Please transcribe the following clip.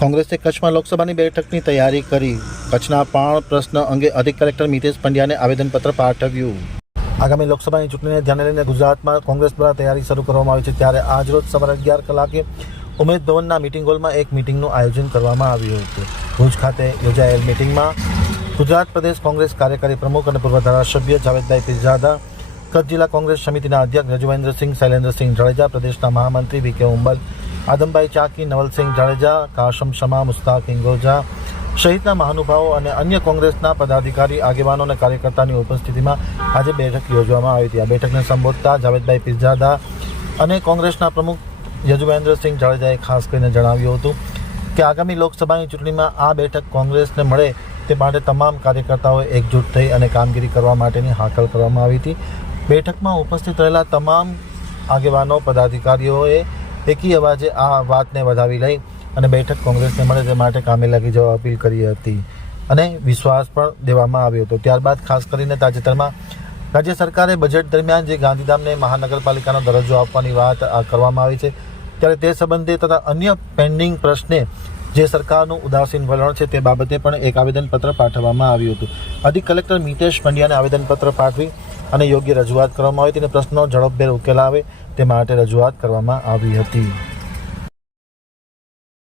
કોંગ્રેસે કચ્છમાં લોકસભાની બેઠકની તૈયારી કરી. કચ્છના પાણ પ્રશ્ન અંગે અધિક કલેક્ટર મિતેશ પંડ્યાને આવેદનપત્ર પાઠવ્યું. આગામી લોકસભાની ચૂંટણીને ધ્યાને લઈને ગુજરાતમાં કોંગ્રેસ દ્વારા તૈયારી શરૂ કરવામાં આવી છે ત્યારે આજરોજ સવારે અગિયાર કલાકે ઉમેદ ભવનના મિટિંગ હોલમાં એક મિટિંગનું આયોજન કરવામાં આવ્યું હતું. ભુજ ખાતે યોજાયેલ મિટિંગમાં ગુજરાત પ્રદેશ કોંગ્રેસ કાર્યકારી પ્રમુખ અને પૂર્વ ધારાસભ્ય જાવેદભાઈ પીરઝાદા, કચ્છ જિલ્લા કોંગ્રેસ સમિતિના અધ્યક્ષ રજુવેન્દ્રસિંહ, શૈલેન્દ્રસિંહ જાડેજા, પ્રદેશના મહામંત્રી વી કે ઉંબલ આદમભાઈ ચાકી, નવલસિંહ જાડેજા, કાશમ શમા, મુસ્તાક ઇંગોજા સહિતના મહાનુભાવો અને અન્ય કોંગ્રેસના પદાધિકારી આગેવાનો અને કાર્યકર્તાની ઉપસ્થિતિમાં આજે બેઠક યોજવામાં આવી હતી. આ બેઠકને સંબોધતા જાવેદભાઈ પિઝાદા અને કોંગ્રેસના પ્રમુખ યજુવેન્દ્રસિંહ જાડેજાએ ખાસ કરીને જણાવ્યું હતું કે આગામી લોકસભાની ચૂંટણીમાં આ બેઠક કોંગ્રેસને મળે તે માટે તમામ કાર્યકર્તાઓએ એકજૂટ થઈ અને કામગીરી કરવા માટેની હાકલ કરવામાં આવી હતી. બેઠકમાં ઉપસ્થિત રહેલા તમામ આગેવાનો, પદાધિકારીઓએ એકી અવાજે આ વાતને વધાવી લઈ અને બેઠક કોંગ્રેસને મળે તે માટે કામે લાગી જવા અપીલ કરી હતી અને વિશ્વાસ પણ દેવામાં આવ્યો હતો. ત્યારબાદ ખાસ કરીને તાજેતરમાં રાજ્ય સરકારે બજેટ દરમિયાન જે ગાંધીધામને મહાનગરપાલિકાનો દરજ્જો આપવાની વાત કરવામાં આવી છે, ત્યારે તે સંબંધે તથા અન્ય પેન્ડિંગ પ્રશ્ને જે સરકારનું ઉદાસીન વલણ છે તે બાબતે પણ એક આવેદનપત્ર પાઠવવામાં આવ્યું હતું. અધિક કલેક્ટર મિતેશ પંડ્યાને આવેદનપત્ર પાઠવી અને યોગ્ય રજૂઆત કરવામાં આવી અને પ્રશ્નો ઝડપભેર ઉકેલ આવે તે માટે રજૂઆત કરવામાં આવી હતી.